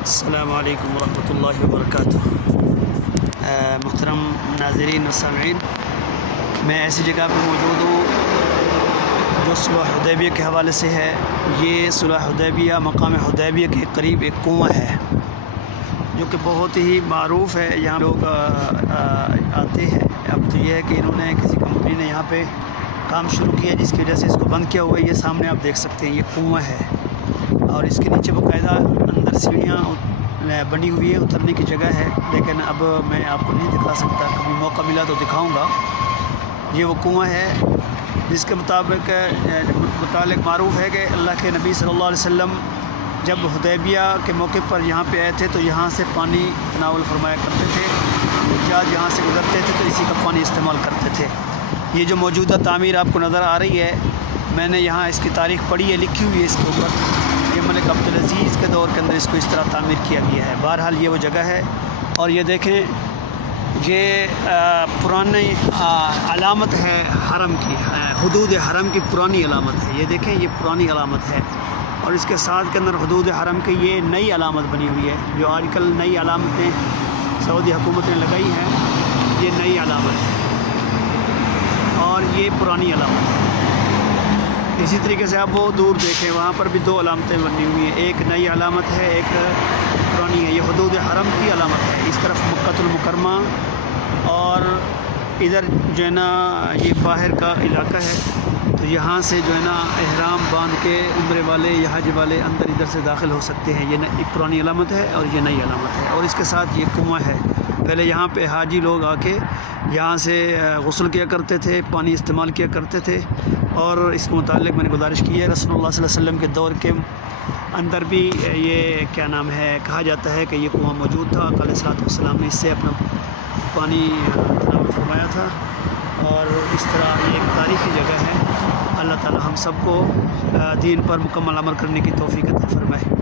السلام علیکم ورحمۃ اللہ وبرکاتہ۔ محترم ناظرین و سامعین، میں ایسی جگہ پہ موجود ہوں جو صلح حدیبیہ کے حوالے سے ہے۔ یہ صلح حدیبیہ مقام حدیبیہ کے قریب ایک کنواں ہے جو کہ بہت ہی معروف ہے، یہاں لوگ آتے ہیں۔ اب تو یہ ہے کہ انہوں نے کسی کمپنی نے یہاں پہ کام شروع کیا جس کی وجہ سے اس کو بند کیا ہوا ہے۔ یہ سامنے آپ دیکھ سکتے ہیں، یہ کنواں ہے اور اس کے نیچے باقاعدہ اندر سیڑھیاں بنی ہوئی ہے، اترنے کی جگہ ہے، لیکن اب میں آپ کو نہیں دکھا سکتا، کبھی موقع ملا تو دکھاؤں گا۔ یہ وہ کنواں ہے جس کے متعلق معروف ہے کہ اللہ کے نبی صلی اللہ علیہ وسلم جب حدیبیہ کے موقع پر یہاں پہ آئے تھے تو یہاں سے پانی تناول فرمایا کرتے تھے، حجاج یہاں سے گزرتے تھے تو اسی کا پانی استعمال کرتے تھے۔ یہ جو موجودہ تعمیر آپ کو نظر آ رہی ہے، میں نے یہاں اس کی تاریخ پڑھی ہے، لکھی ہوئی ہے اس کے اوپر۔ یہ ملک عبدالعزیز کے دور کے اندر اس کو اس طرح تعمیر کیا گیا ہے۔ بہرحال یہ وہ جگہ ہے اور یہ دیکھیں، یہ پرانی علامت ہے حرم کی، حدود حرم کی پرانی علامت ہے۔ یہ دیکھیں، یہ پرانی علامت ہے اور اس کے ساتھ کے اندر حدود حرم کی یہ نئی علامت بنی ہوئی ہے، جو آج کل نئی علامتیں سعودی حکومت نے لگائی ہیں۔ یہ نئی علامت ہے اور یہ پرانی علامت ہے۔ اسی طریقے سے آپ وہ دور دیکھیں، وہاں پر بھی دو علامتیں بنی ہوئی ہیں، ایک نئی علامت ہے، ایک پرانی ہے۔ یہ حدود حرم کی علامت ہے۔ اس طرف مکہ المکرمہ اور ادھر جو ہے نا یہ باہر کا علاقہ ہے، تو یہاں سے جو ہے نا احرام باندھ کے عمرے والے یا حج والے اندر ادھر سے داخل ہو سکتے ہیں۔ یہ ایک پرانی علامت ہے اور یہ نئی علامت ہے، اور اس کے ساتھ یہ کنواں ہے۔ پہلے یہاں پہ حاجی لوگ آ کے یہاں سے غسل کیا کرتے تھے، پانی استعمال کیا کرتے تھے، اور اس کے متعلق میں نے گزارش کی ہے، رسول اللہ صلی اللہ علیہ وسلم کے دور کے اندر بھی یہ کیا نام ہے، کہا جاتا ہے کہ یہ کنواں موجود تھا۔ آقا علیہ الصلوۃ والسلام نے اس سے اپنا پانی تناول فرمایا تھا، اور اس طرح یہ ایک تاریخی جگہ ہے۔ اللہ تعالی ہم سب کو دین پر مکمل عمل کرنے کی توفیق عطا فرمائے۔